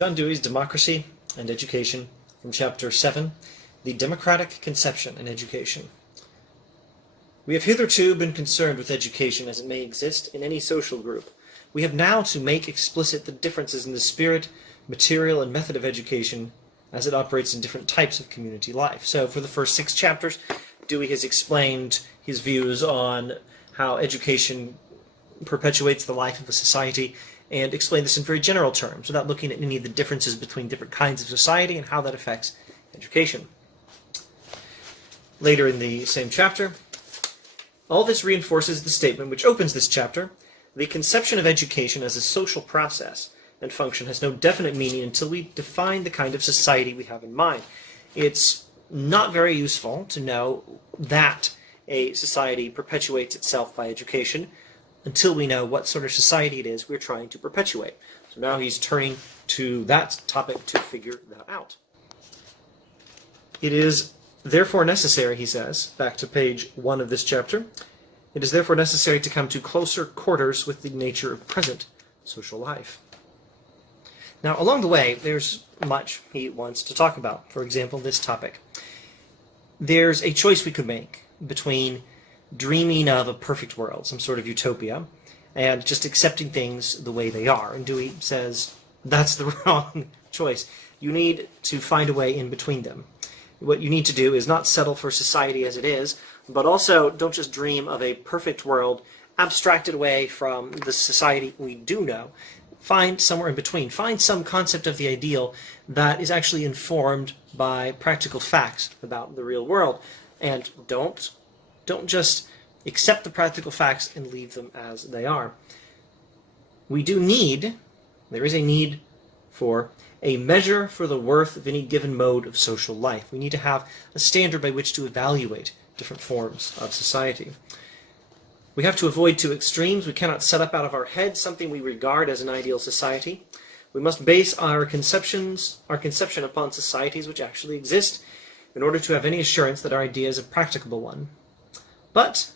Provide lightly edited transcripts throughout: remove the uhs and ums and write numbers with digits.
John Dewey's Democracy and Education from Chapter 7, The Democratic Conception in Education. We have hitherto been concerned with education as it may exist in any social group. We have now to make explicit the differences in the spirit, material, and method of education as it operates in different types of community life. So for the first 6 chapters, Dewey has explained his views on how education perpetuates the life of a society, and explain this in very general terms, without looking at any of the differences between different kinds of society and how that affects education. Later in the same chapter, all this reinforces the statement which opens this chapter: the conception of education as a social process and function has no definite meaning until we define the kind of society we have in mind. It's not very useful to know that a society perpetuates itself by education until we know what sort of society it is we're trying to perpetuate. So now he's turning to that topic to figure that out. It is therefore necessary, he says, back to page 1 of this chapter, it is therefore necessary to come to closer quarters with the nature of present social life. Now, along the way, there's much he wants to talk about. For example, this topic. There's a choice we could make between dreaming of a perfect world, some sort of utopia, and just accepting things the way they are. And Dewey says that's the wrong choice. You need to find a way in between them. What you need to do is not settle for society as it is, but also don't just dream of a perfect world abstracted away from the society we do know. Find somewhere in between. Find some concept of the ideal that is actually informed by practical facts about the real world. And don't just accept the practical facts and leave them as they are. There is a need for a measure for the worth of any given mode of social life. We need to have a standard by which to evaluate different forms of society. We have to avoid two extremes. We cannot set up out of our heads something we regard as an ideal society. We must base our conception upon societies which actually exist in order to have any assurance that our idea is a practicable one. But,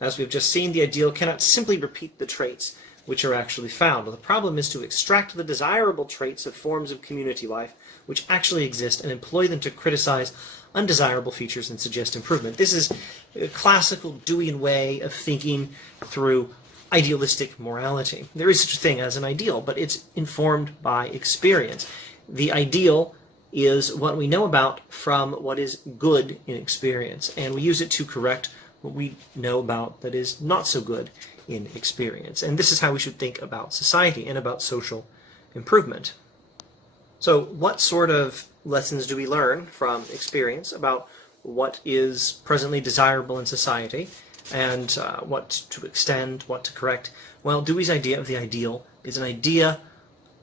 as we've just seen, the ideal cannot simply repeat the traits which are actually found. The problem is to extract the desirable traits of forms of community life which actually exist and employ them to criticize undesirable features and suggest improvement. This is a classical Deweyan way of thinking through idealistic morality. There is such a thing as an ideal, but it's informed by experience. The ideal is what we know about from what is good in experience, and we use it to correct what we know about that is not so good in experience. And this is how we should think about society and about social improvement. So what sort of lessons do we learn from experience about what is presently desirable in society and what to extend, what to correct? Well, Dewey's idea of the ideal is an idea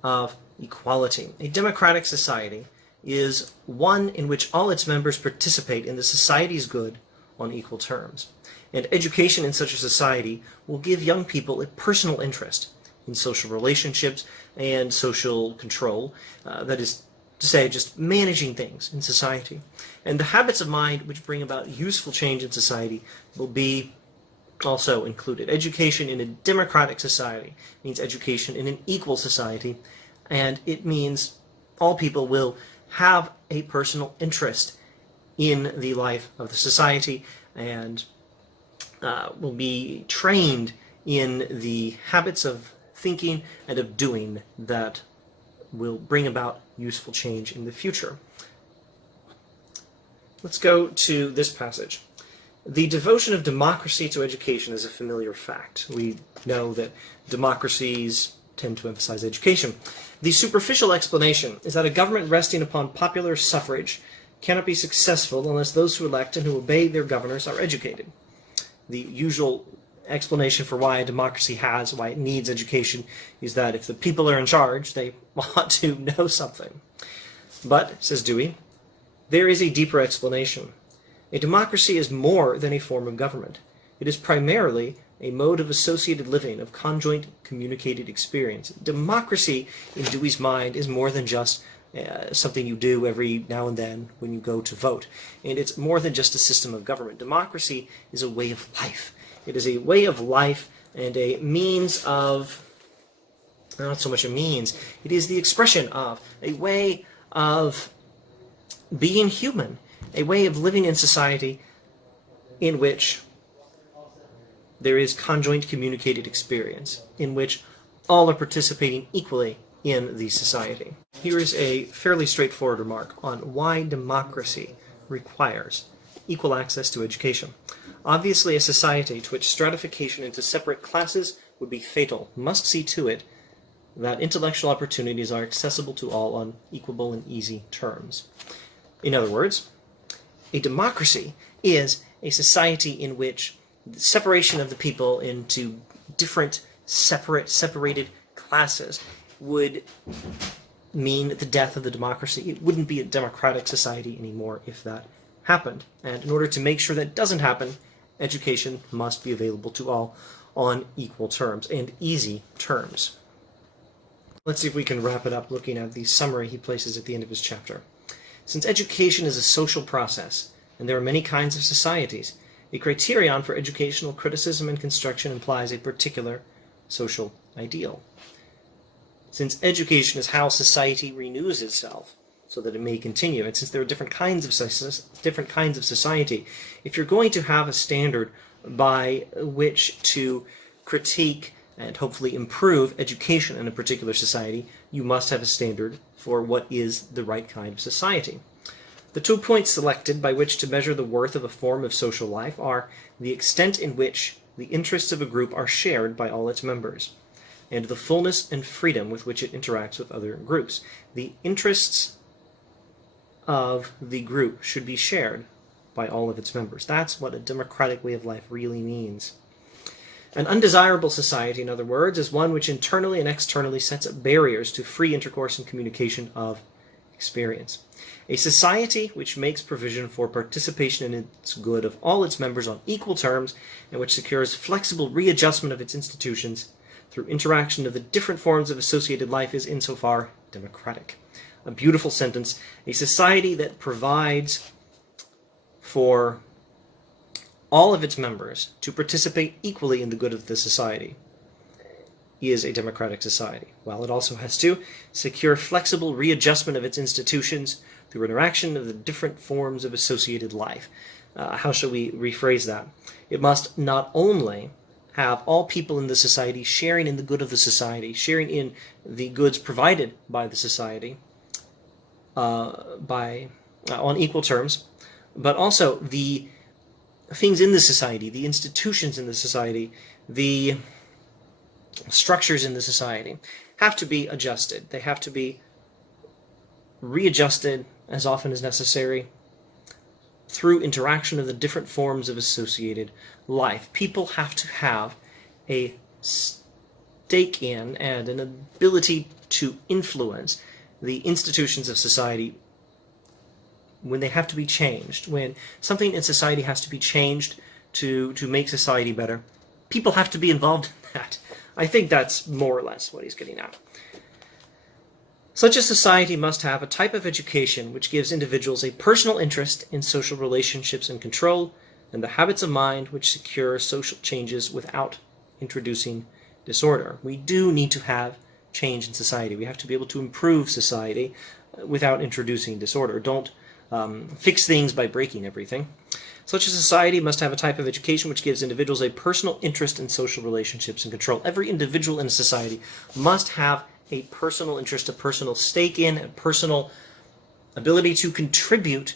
of equality. A democratic society is one in which all its members participate in the society's good on equal terms. And education in such a society will give young people a personal interest in social relationships and social control, that is to say, just managing things in society. And the habits of mind which bring about useful change in society will be also included. Education in a democratic society means education in an equal society, and it means all people will have a personal interest in the life of the society and will be trained in the habits of thinking and of doing that will bring about useful change in the future. Let's go to this passage. The devotion of democracy to education is a familiar fact. We know that democracies tend to emphasize education. The superficial explanation is that a government resting upon popular suffrage cannot be successful unless those who elect and who obey their governors are educated. The usual explanation for why a democracy why it needs education, is that if the people are in charge, they ought to know something. But, says Dewey, there is a deeper explanation. A democracy is more than a form of government. It is primarily a mode of associated living, of conjoint communicated experience. Democracy, in Dewey's mind, is more than just something you do every now and then when you go to vote. And it's more than just a system of government. Democracy is a way of life. It is a way of life and a means of not so much a means. It is the expression of a way of being human, a way of living in society in which there is conjoint communicated experience, in which all are participating equally in the society. Here is a fairly straightforward remark on why democracy requires equal access to education. Obviously, a society to which stratification into separate classes would be fatal must see to it that intellectual opportunities are accessible to all on equal and easy terms. In other words, a democracy is a society in which the separation of the people into different separated classes would mean the death of the democracy. It wouldn't be a democratic society anymore if that happened. And in order to make sure that doesn't happen, education must be available to all on equal terms and easy terms. Let's see if we can wrap it up looking at the summary he places at the end of his chapter. Since education is a social process, and there are many kinds of societies, a criterion for educational criticism and construction implies a particular social ideal. Since education is how society renews itself so that it may continue, and since there are different kinds of society, if you're going to have a standard by which to critique and hopefully improve education in a particular society, you must have a standard for what is the right kind of society. The 2 points selected by which to measure the worth of a form of social life are the extent in which the interests of a group are shared by all its members, and the fullness and freedom with which it interacts with other groups. The interests of the group should be shared by all of its members. That's what a democratic way of life really means. An undesirable society, in other words, is one which internally and externally sets up barriers to free intercourse and communication of experience. A society which makes provision for participation in its good of all its members on equal terms, and which secures flexible readjustment of its institutions through interaction of the different forms of associated life, is insofar democratic. A beautiful sentence. A society that provides for all of its members to participate equally in the good of the society is a democratic society, while it also has to secure flexible readjustment of its institutions through interaction of the different forms of associated life. How shall we rephrase that? It must not only have all people in the society sharing in the good of the society, sharing in the goods provided by the society on equal terms, but also the things in the society, the institutions in the society, the structures in the society have to be adjusted. They have to be readjusted as often as necessary through interaction of the different forms of associated life. People have to have a stake in and an ability to influence the institutions of society when they have to be changed, when something in society has to be changed to make society better. People have to be involved in that. I think that's more or less what he's getting at. Such a society must have a type of education which gives individuals a personal interest in social relationships and control, and the habits of mind which secure social changes without introducing disorder. We do need to have change in society. We have to be able to improve society without introducing disorder. Don't fix things by breaking everything. Such a society must have a type of education which gives individuals a personal interest in social relationships and control. Every individual in a society must have a personal interest, a personal stake in, a personal ability to contribute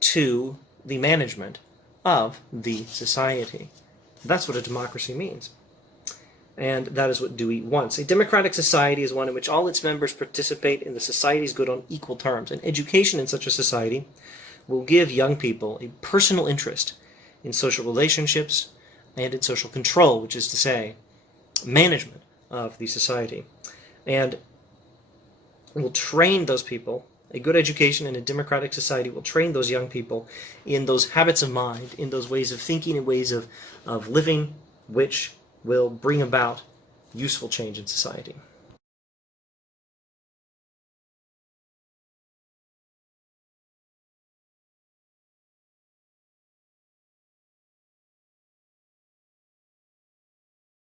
to the management of the society. That's what a democracy means. And that is what Dewey wants. A democratic society is one in which all its members participate in the society's good on equal terms. And education in such a society will give young people a personal interest in social relationships and in social control, which is to say, management of the society. And will train those people. A good education in a democratic society will train those young people in those habits of mind, in those ways of thinking and ways of living, which will bring about useful change in society.